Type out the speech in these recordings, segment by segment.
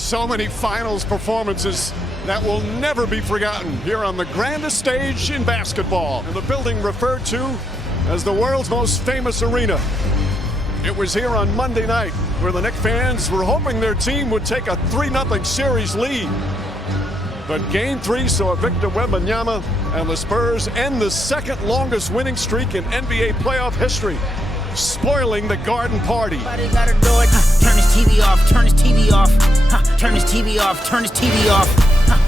So many finals performances that will never be forgotten here on the grandest stage in basketball, in the building referred to as the world's most famous arena. It was here on Monday night where the Knicks fans were hoping their team would take a 3-0 series lead. But Game 3 saw Victor Wembanyama and the Spurs end the second longest winning streak in NBA playoff history, spoiling the Garden Party. Turn his TV off, turn his TV off. Turn his TV off, turn his TV off.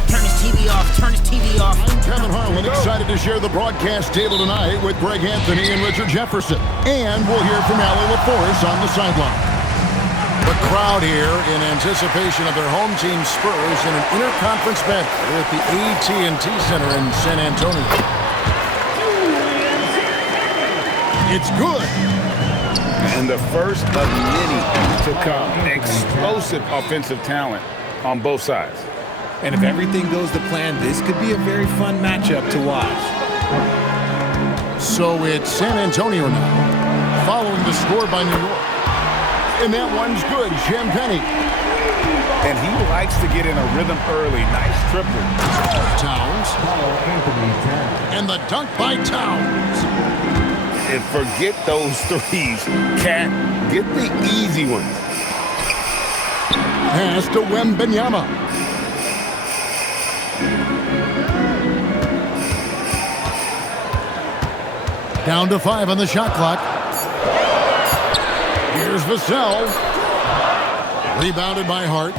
Turn his TV off, turn his TV off. I'm Kevin Harlan, excited to share the broadcast table tonight with Greg Anthony and Richard Jefferson. And we'll hear from Allie LaForce on the sideline. The crowd here in anticipation of their home team Spurs in an interconference battle at the AT&T Center in San Antonio. It's good. And the first of many to come. Explosive offensive talent on both sides. And if everything goes to plan, this could be a very fun matchup to watch. So it's San Antonio now, following the score by New York. And that one's good, Champagnie. And he likes to get in a rhythm early. Nice triple. Towns. And the dunk by Towns. And forget those threes. Cat, get the easy ones. Pass to Wembanyama. Down to 5 on the shot clock. Here's Vassell. Rebounded by Hart.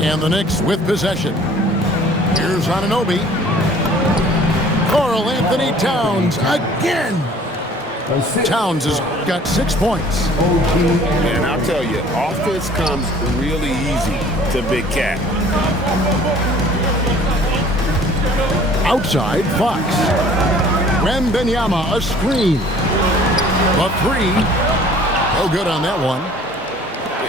And the Knicks with possession. Here's Anunoby. Karl Anthony Towns again. Towns has got 6 points. And I'll tell you, offense comes really easy to Big Cat. Outside, Fox. Wembanyama, a screen. A 3. Oh, good on that one.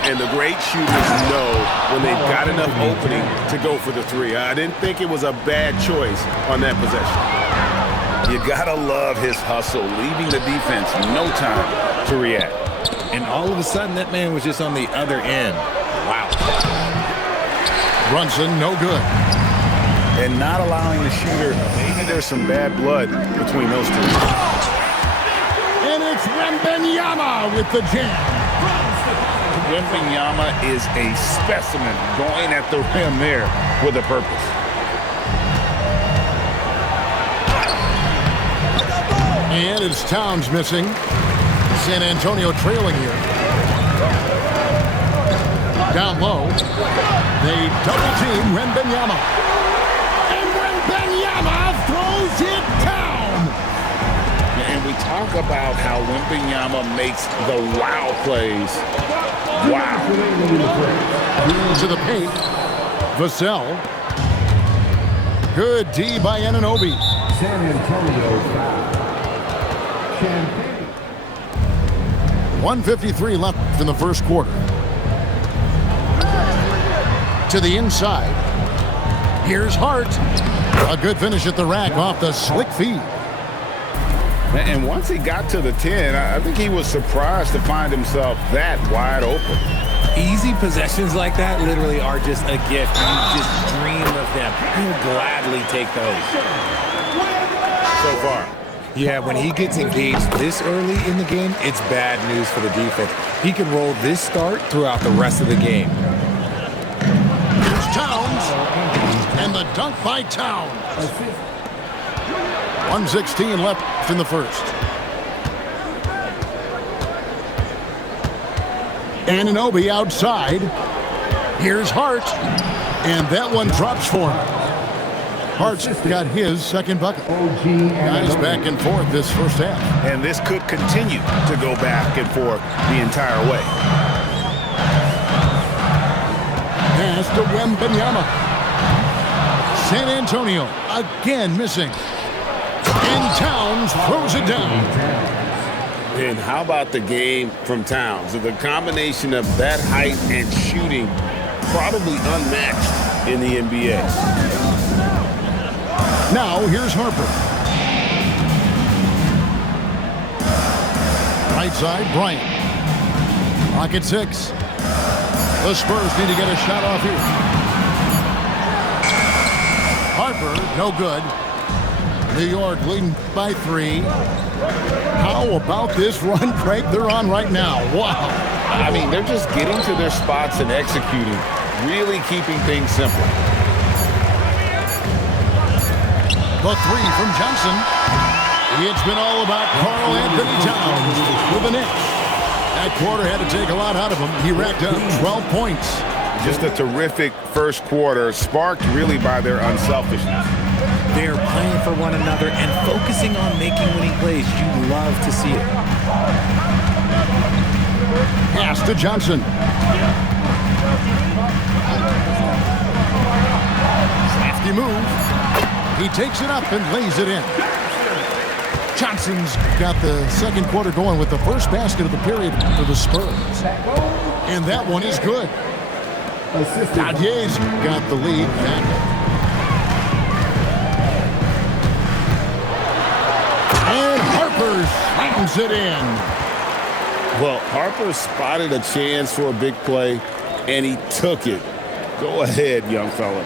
And the great shooters know when they've got enough opening to go for the 3. I didn't think it was a bad choice on that possession. You gotta love his hustle, leaving the defense no time to react. And all of a sudden, that man was just on the other end. Wow. Brunson, no good. And not allowing the shooter, maybe there's some bad blood between those two. And it's Wembanyama with the jam. Wembanyama is a specimen going at the rim there with a purpose. And it's Towns missing. San Antonio trailing here. Down low. They double team Wembanyama. And Wembanyama throws it down. And we talk about how Wembanyama makes the wow plays. Wow. To the paint. Vassell. Good D by Anunoby. San Antonio foul. 1:53 left in the first quarter. To the inside. Here's Hart. A good finish at the rack off the slick feed. And once he got to the 10, I think he was surprised to find himself that wide open. Easy possessions like that literally are just a gift. You just dream of them. You'll gladly take those. So far. Yeah, when he gets engaged this early in the game, it's bad news for the defense. He can roll this start throughout the rest of the game. Here's Towns. And the dunk by Towns. 1:16 left in the first. Anunoby outside. Here's Hart. And that one drops for him. Hart's got his second bucket. Guys back and forth this first half. And this could continue to go back and forth the entire way. Pass to Wembanyama. San Antonio again missing. And Towns throws it down. And how about the game from Towns? The combination of that height and shooting, probably unmatched in the NBA. Now here's Harper. Right side, Bryant. Pocket 6. The Spurs need to get a shot off here. Harper, no good. New York leading by 3. How about this run, Craig, they're on right now? Wow. I mean, they're just getting to their spots and executing, really keeping things simple. The 3 from Johnson. It's been all about Karl Anthony Towns with the Knicks. That quarter had to take a lot out of him. He racked up 12 points. Just a terrific first quarter, sparked really by their unselfishness. They're playing for one another and focusing on making winning plays. You love to see it. Pass to Johnson. Crafty move. He takes it up and lays it in. Johnson's got the second quarter going with the first basket of the period for the Spurs. And that one is good. Nadier's got the lead. And Harper slams it in. Well, Harper spotted a chance for a big play, and he took it. Go ahead, young fella.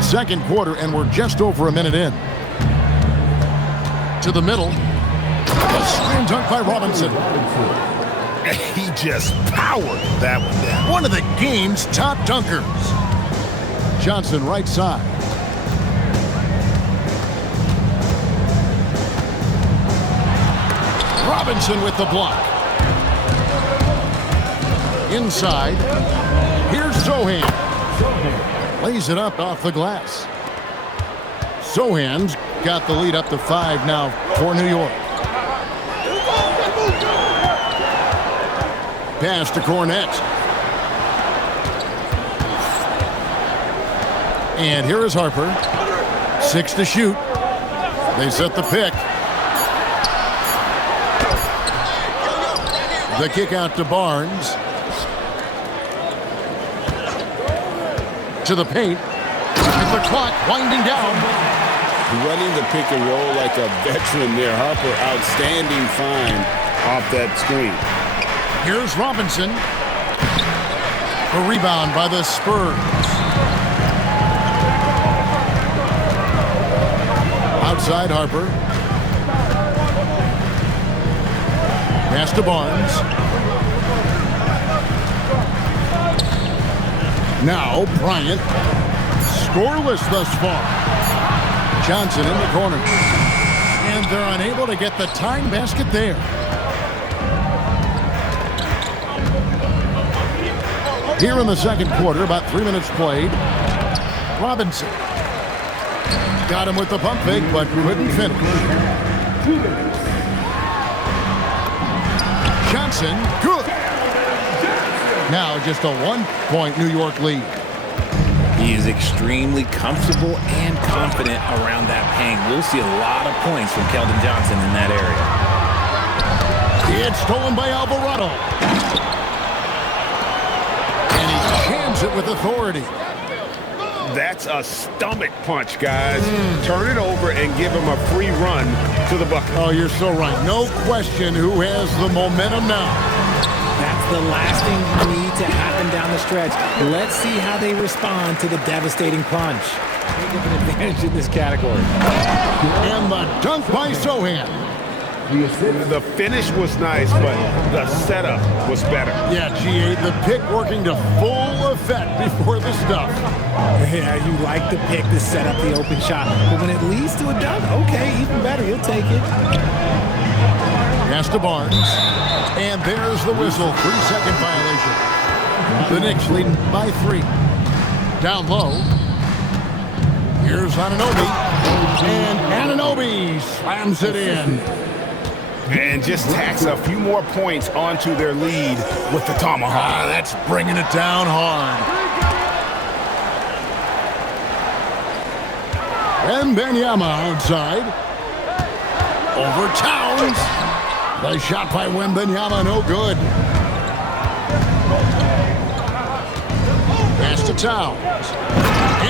Second quarter, and we're just over a minute in. To the middle. A screen dunk by Robinson. He just powered that one down. One of the game's top dunkers. Johnson right side. Robinson with the block. Inside. Here's Sohan. Lays it up off the glass. Sohan's got the lead up to 5 now for New York. Pass to Cornette. And here is Harper. 6 to shoot. They set the pick. The kick out to Barnes. To the paint. With the clock winding down. Running the pick and roll like a veteran there. Harper, outstanding find off that screen. Here's Robinson. A rebound by the Spurs. Outside Harper. Pass to Barnes. Now Bryant. Scoreless thus far. Johnson in the corner. And they're unable to get the tying basket there. Here in the second quarter, about 3 minutes played. Robinson. Got him with the pump fake, but couldn't finish. Johnson, good. Now just a 1-point New York lead. He is extremely comfortable and confident around that paint. We'll see a lot of points from Keldon Johnson in that area. It's stolen by Alvarado. And he jams it with authority. That's a stomach punch, guys. Turn it over and give him a free run to the bucket. Oh, you're so right. No question who has the momentum now. That's the last thing you need to happen down the stretch. Let's see how they respond to the devastating punch. They give an advantage in this category. And the dunk by Sohan. The finish was nice, but the setup was better. Yeah, GA, the pick working to full effect before the stuff. Yeah, you like the pick to set up the open shot. But when it leads to a dunk, okay, even better. He'll take it. Pass to Barnes. And there's the whistle. 3-second violation. The Knicks leading by 3. Down low. Here's Anunoby. And Anunoby slams it in. And just tacks a few more points onto their lead with the tomahawk. That's bringing it down hard. And Benyama outside. Over Towns. The shot by Wembanyama, no good. Pass to Towns.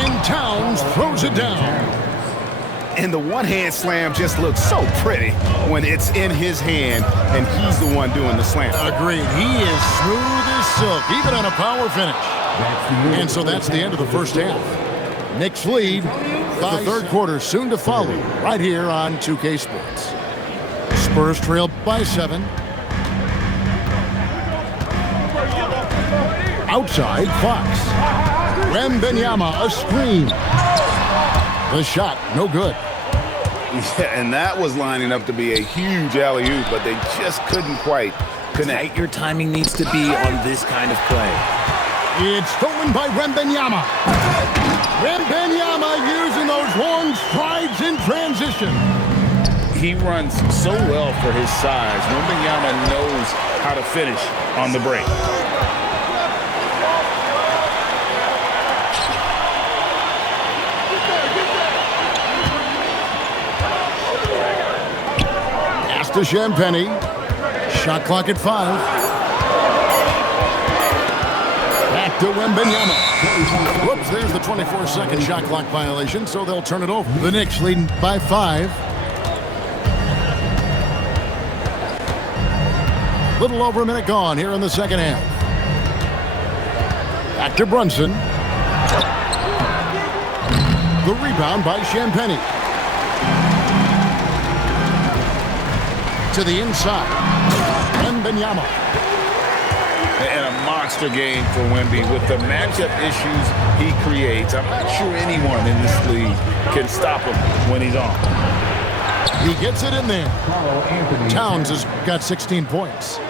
And Towns throws it down. And the one-hand slam just looks so pretty when it's in his hand and he's the one doing the slam. Agreed. He is smooth as silk, even on a power finish. And so that's the end of the first half. Knicks lead, but the third quarter soon to follow right here on 2K Sports. Spurs trail by 7. Outside, Fox. Wembanyama, a screen. The shot, no good. Yeah, and that was lining up to be a huge alley-oop, but they just couldn't quite connect. Tight your timing needs to be on this kind of play. It's stolen by Wembanyama. Wembanyama using those long strides in transition. He runs so well for his size. Wembanyama knows how to finish on the break. Pass to Champagny. Shot clock at 5. Back to Wembanyama. Whoops, there's the 24-second shot clock violation, so they'll turn it over. The Knicks leading by 5. Little over a minute gone here in the second half. Back to Brunson. The rebound by Champagny. To the inside. Wembanyama. And a monster game for Wemby. With the matchup issues he creates, I'm not sure anyone in this league can stop him when he's on. He gets it in there. Towns has got 16 points.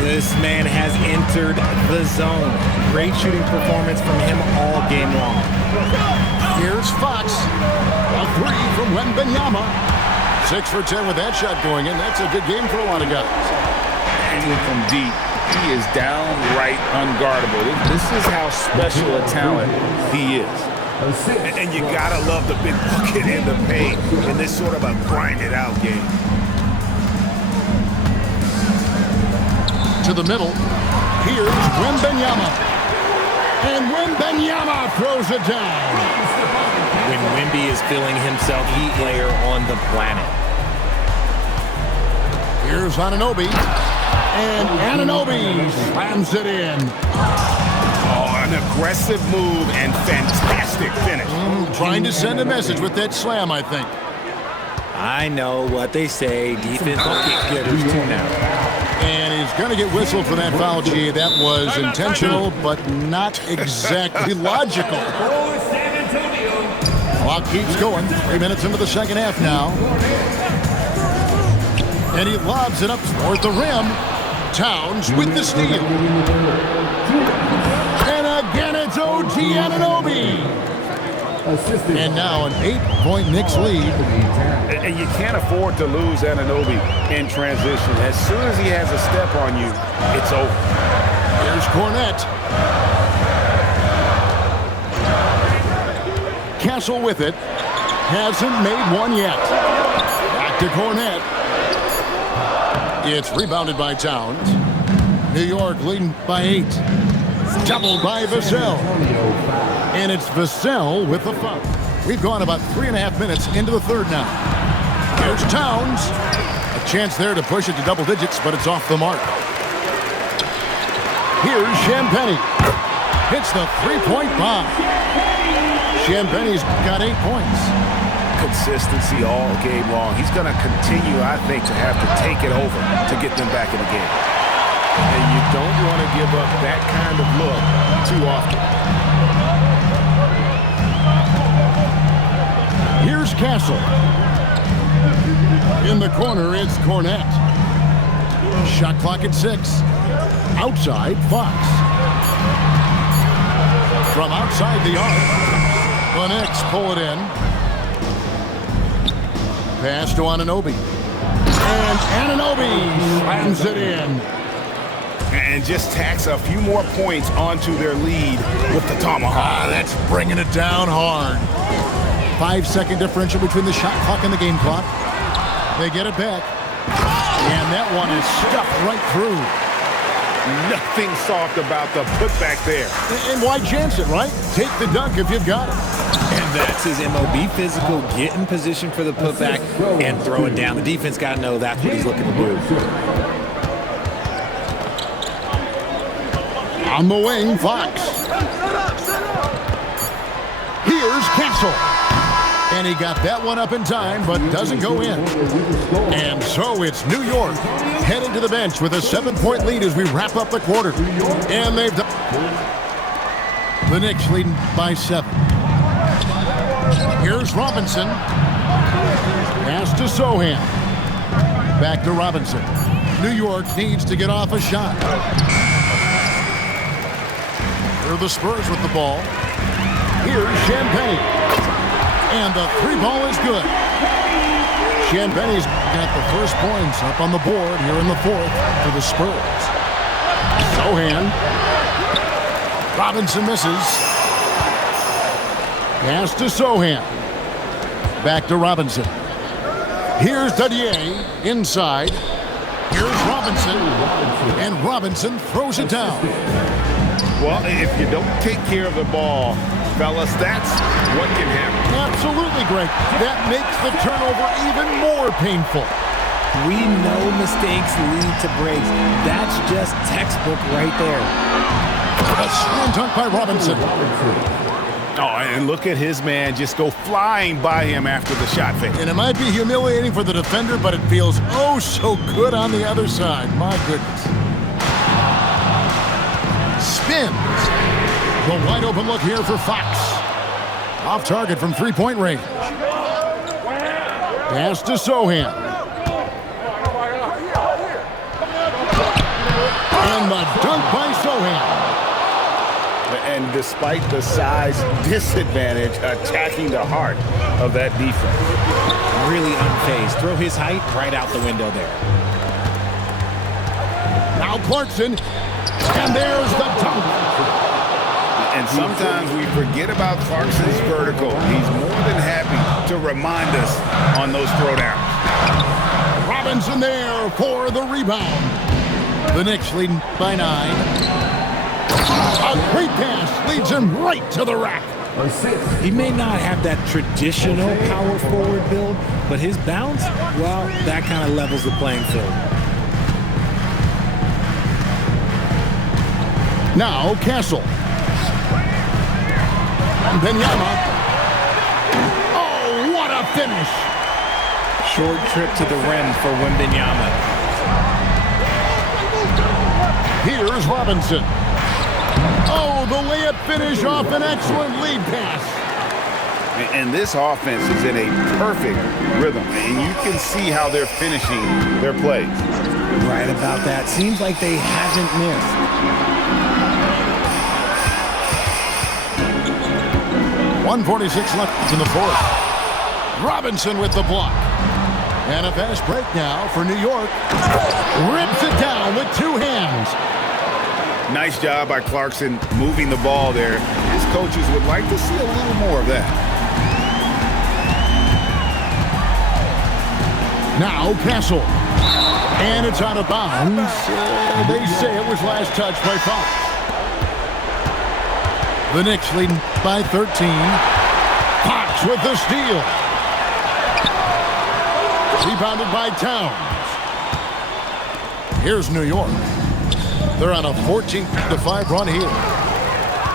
This man has entered the zone. Great shooting performance from him all game long. Here's Fox. A 3 from Wembanyama. 6 for 10 with that shot going in. That's a good game for a lot of guys. Angling from deep, he is downright unguardable. This is how special a talent he is. And you gotta love the big bucket in the paint in this sort of a grind-it-out game. To the middle. Here's Wembanyama. And Wembanyama throws it down. When Wemby is feeling himself, he player on the planet. Here's Anunoby. And Anunoby slams it in. Oh, an aggressive move and fantastic finish. Trying to send a message with that slam, I think. I know what they say. Defense bucket getters too now. And he's going to get whistled for that foul, G. That was intentional, but not exactly logical. Clock keeps going. 3 minutes into the second half now. And he lobs it up toward the rim. Towns with the steal. And again, it's OG Anunoby. And now an 8-point Knicks lead. And you can't afford to lose Anunoby in transition. As soon as he has a step on you, it's over. Here's Cornette. Castle with it. Hasn't made one yet. Back to Cornette. It's rebounded by Towns. New York leading by 8. Doubled by Vassell. And it's Vassell with the foul. We've gone about 3.5 minutes into the third now. Here's Towns. A chance there to push it to double digits, but it's off the mark. Here's Champagny. Hits the three-point bomb. Champagny's got 8 points. Consistency all game long. He's going to continue, I think, to have to take it over to get them back in the game. And you don't want to give up that kind of look too often. Here's Castle. In the corner, it's Cornette. Shot clock at 6. Outside, Fox. From outside the arc, the Knicks pull it in. Pass to Anunoby. And Anunoby slams it in. And just tacks a few more points onto their lead with the tomahawk. That's bringing it down hard. 5-second differential between the shot clock and the game clock. They get it back. And that one is stuffed right through. Nothing soft about the putback there. And why chance it, right? Take the dunk if you've got it. And that's his MO. Be physical, get in position for the putback, and throw it down. The defense got to know that's what he's looking to do. On the wing, Fox. Here's Castle. And he got that one up in time, but doesn't go in. And so it's New York heading to the bench with a 7-point lead as we wrap up the quarter. And they've done. The Knicks leading by 7. Here's Robinson. Pass to Sohan. Back to Robinson. New York needs to get off a shot. Here are the Spurs with the ball. Here's Champagne. And the 3 ball is good. Champagne's got the first points up on the board here in the 4th for the Spurs. Sohan. Robinson misses. Pass to Sohan. Back to Robinson. Here's Dadier inside. Here's Robinson. And Robinson throws it down. Well, if you don't take care of the ball, fellas, that's what can happen. Absolutely, Greg. That makes the turnover even more painful. We know mistakes lead to breaks. That's just textbook right there. A slam dunk by Robinson. Oh, and look at his man just go flying by him after the shot fake. And it might be humiliating for the defender, but it feels oh so good on the other side. My goodness. Spins. The wide open look here for Fox. Off target from 3-point range. Pass to Sohan. And the dunk by Sohan. And despite the size disadvantage, attacking the heart of that defense. Really unfazed. Throw his height right out the window there. Now Clarkson. And there's the dunk. And sometimes we forget about Clarkson's vertical. He's more than happy to remind us on those throwdowns. Robinson there for the rebound. The Knicks leading by 9. A great pass leads him right to the rack. He may not have that traditional power forward build, but his bounce, well, that kind of levels the playing field. Now Castle. Benyama. Oh, what a finish. Short trip to the rim for Wembanyama. Here's Robinson. Oh, the layup finish off an excellent lead pass. And this offense is in a perfect rhythm. And you can see how they're finishing their plays. Right about that. Seems like they haven't missed. 1:46 left in the 4th. Robinson with the block. And a fast break now for New York. Rips it down with 2 hands. Nice job by Clarkson moving the ball there. His coaches would like to see a little more of that. Now Castle. And it's out of bounds. They say it was last touched by Fox. The Knicks leading by 13. Fox with the steal. Rebounded by Towns. Here's New York. They're on a 14-5 run here.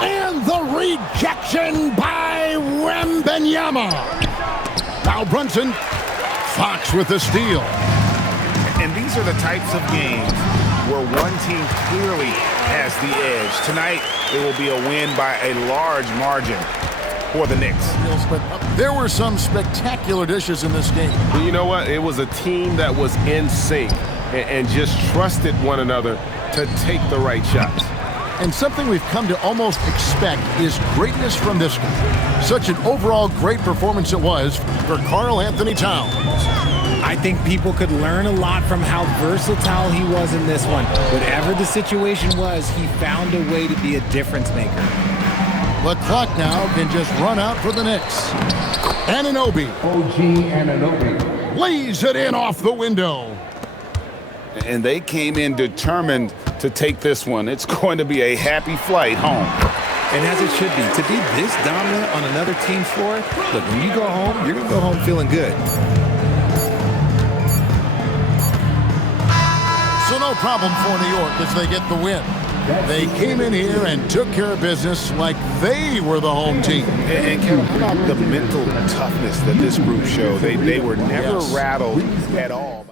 And the rejection by Wembanyama. Now Brunson. Fox with the steal. And these are the types of games where one team clearly has the edge. Tonight, it will be a win by a large margin for the Knicks. But there were some spectacular dishes in this game. Well, you know what? It was a team that was in sync and just trusted one another to take the right shots. And something we've come to almost expect is greatness from this guy. Such an overall great performance it was for Karl Anthony Towns. I think people could learn a lot from how versatile he was in this one. Whatever the situation was, he found a way to be a difference maker. The clock now can just run out for the Knicks. Anunoby. OG Anunoby. Lays it in off the window. And they came in determined to take this one. It's going to be a happy flight home. And as it should be. To be this dominant on another team's floor, look, when you go home, you're going to go home feeling good. So no problem for New York as they get the win. They came in here and took care of business like they were the home team. And Kevin, how about the mental toughness that this group showed? They were never rattled at all.